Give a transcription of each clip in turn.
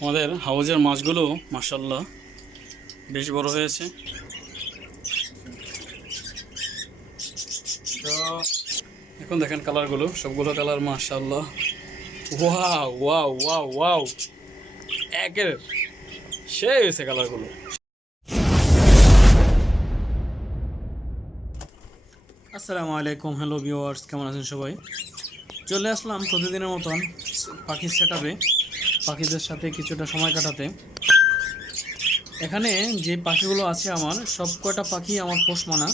আমাদের হাউজের মাছগুলো মাশাআল্লাহ বেশ বড় হয়েছে। তো এখন দেখেন কালারগুলো, সবগুলো কালার মাশাআল্লাহ। ওয়াও ওয়াও ওয়াও ওয়াও, একের সেই হয়েছে কালারগুলো। আসসালামু আলাইকুম, হ্যালো ভিউয়ার্স, কেমন আছেন সবাই? চলে আসলাম প্রতিদিনের মতন পাখির সেটআপে, পাখিদের সাথে কিছুটা সময় কাটাতে। এখানে যে পাখিগুলো আছে আমার সব কয়টা পাখি আমার পোষ মানা।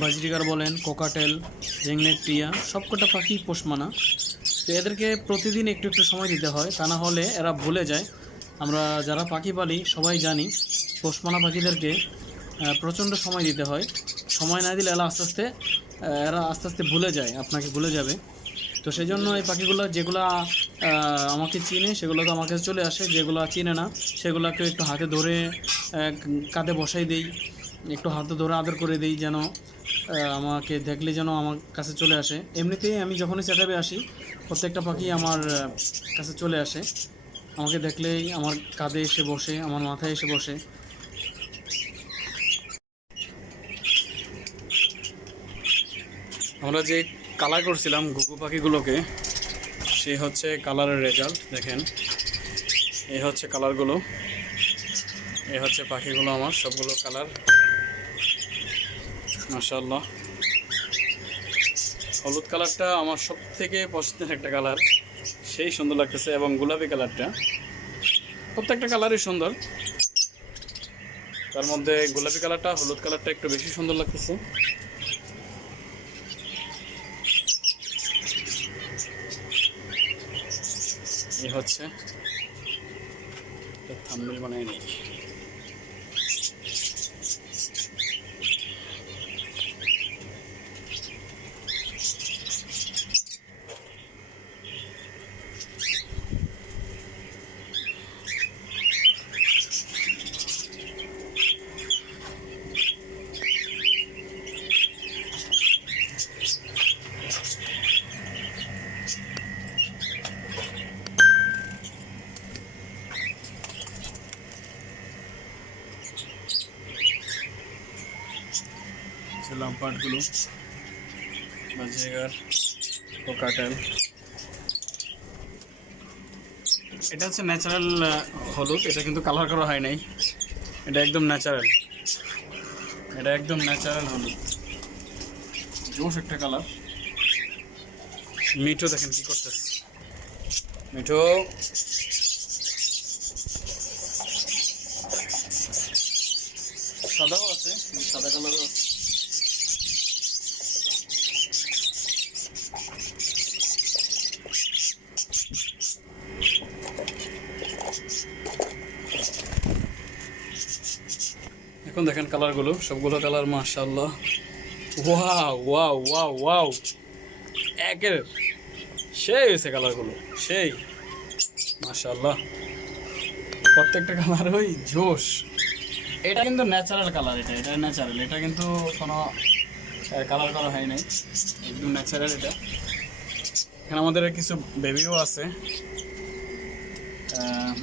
বাজরিগার বলেন, কোকাটেল, রিংনেক, টিয়া, সব কয়টা পাখি পোষ মানা। তো এদেরকে প্রতিদিন একটু একটু সময় দিতে হয়, তা না হলে এরা ভুলে যায়। আমরা যারা পাখি পালি সবাই জানি পোষ মানা পাখিদেরকে প্রচণ্ড সময় দিতে হয়। সময় না দিলে এরা আস্তে আস্তে ভুলে যায়, আপনাকে ভুলে যাবে। তো সেই জন্য এই পাখিগুলো যেগুলো আমাকে চিনে সেগুলো তো আমার কাছে চলে আসে, যেগুলো চিনে না সেগুলোকে একটু হাতে ধরে কাঁধে বসাই দেই, একটু হাতে ধরে আদর করে দিই, যেন আমাকে দেখলে যেন আমার কাছে চলে আসে। এমনিতেই আমি যখনই সেটআপে আসি প্রত্যেকটা পাখি আমার কাছে চলে আসে, আমাকে দেখলেই আমার কাঁধে এসে বসে, আমার মাথায় এসে বসে। আমরা যে কালার করছিলাম ঘুঘু পাখিগুলোকে, সে হচ্ছে কালারের রেজাল্ট। দেখেন, এই হচ্ছে কালারগুলো, এই হচ্ছে পাখিগুলো আমার সবগুলো কালার মাশাআল্লাহ। হলুদ কালারটা আমার সব থেকে পছন্দের একটা কালার, সেই সুন্দর লাগতেছে। এবং গোলাপি কালারটা, প্রত্যেকটা কালারই সুন্দর, তার মধ্যে গোলাপি কালারটা, হলুদ কালারটা একটু বেশি সুন্দর লাগতেছে। এই হচ্ছে থাম্বনেল বানাই নেই। লাম্পার্ডগুলো, বাজরিগার, কোকাটেল, এটা হচ্ছে ন্যাচারাল হলুদ, এটা কিন্তু কালার করা হয় নাই, এটা একদম ন্যাচারাল, এটা একদম ন্যাচারাল হলুদ, জোশ একটা কালার। মিঠো দেখেন কি করতেছে, মিঠো সাদাও আছে, সাদা কালারও আছে। এখন দেখেন কালারগুলো, সবগুলো কালার মাশাআল্লাহ। ওয়াও ওয়াও ওয়াও ওয়াও, একের সেই হয়েছে কালারগুলো, সেই মাশাআল্লাহ। প্রত্যেকটা কালার ওই জোশ। এটা কিন্তু ন্যাচারাল কালার, এটা ন্যাচারাল, এটা কিন্তু কোনো কালার করা হয় নাই, একদম ন্যাচারাল এটা। এখানে আমাদের কিছু বেবিও আছে,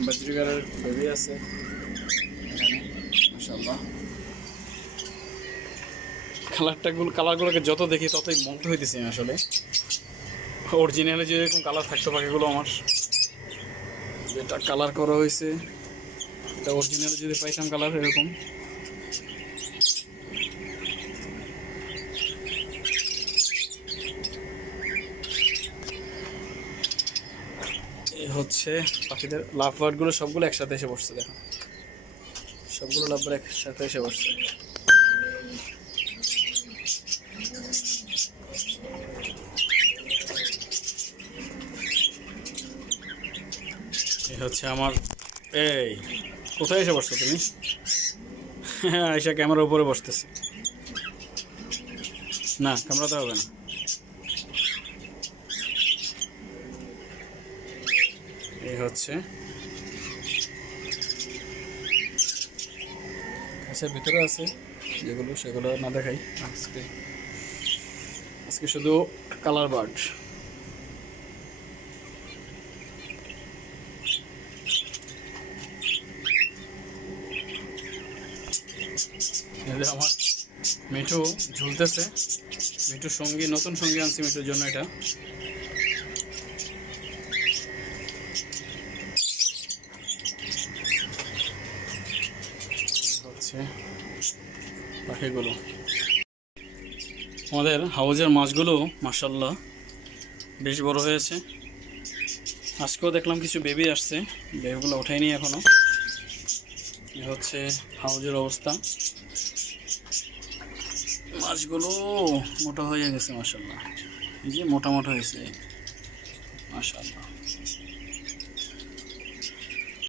বাজরিগারের বেবি আছে এখানে মাশাআল্লাহ। কালারগুলোকে যত দেখি ততই মুগ্ধ হইতেছি আমি আসলে। অরিজিনালি যে এরকম কালার থাকতো পাখিগুলো আমার, যেটা কালার করা হয়েছে এটা অরিজিনালি যদি পাইতাম কালার এরকম। এই হচ্ছে পাখিদের লাভ বার্ডগুলো, সবগুলো একসাথে এসে বসছে, দেখো সবগুলো লাভ বার্ড একসাথে এসে বসছে। এই হচ্ছে আমার, এই কোথায় এসে বসছো তুমি? হ্যাঁ, আয়সা ক্যামেরার উপরে বসতেছে না, ক্যামেরাতে হবে না। এই হচ্ছে গাছের ভিতরে আছে যেগুলো, সেগুলো না দেখাই আজকে। আজকে শুধু কালার বার্ড। যে আমার মিঠু ঝুলতেছে। মিঠুর সঙ্গী, নতুন সঙ্গী আনছি মিঠুর জন্য। এটা হচ্ছে পাখিগুলো। আমাদের হাউজের মাছগুলো মাশাআল্লাহ বেশ বড় হয়েছে। আজকেও দেখলাম কিছু বেবি আসছে, বেবিগুলো ওঠেনি এখনো। এ হচ্ছে হাউজের অবস্থা। মাছগুলো মোটা হয়ে গেছে মাশাআল্লাহ, এই যে মোটা মোটা হয়েছে মাশাআল্লাহ।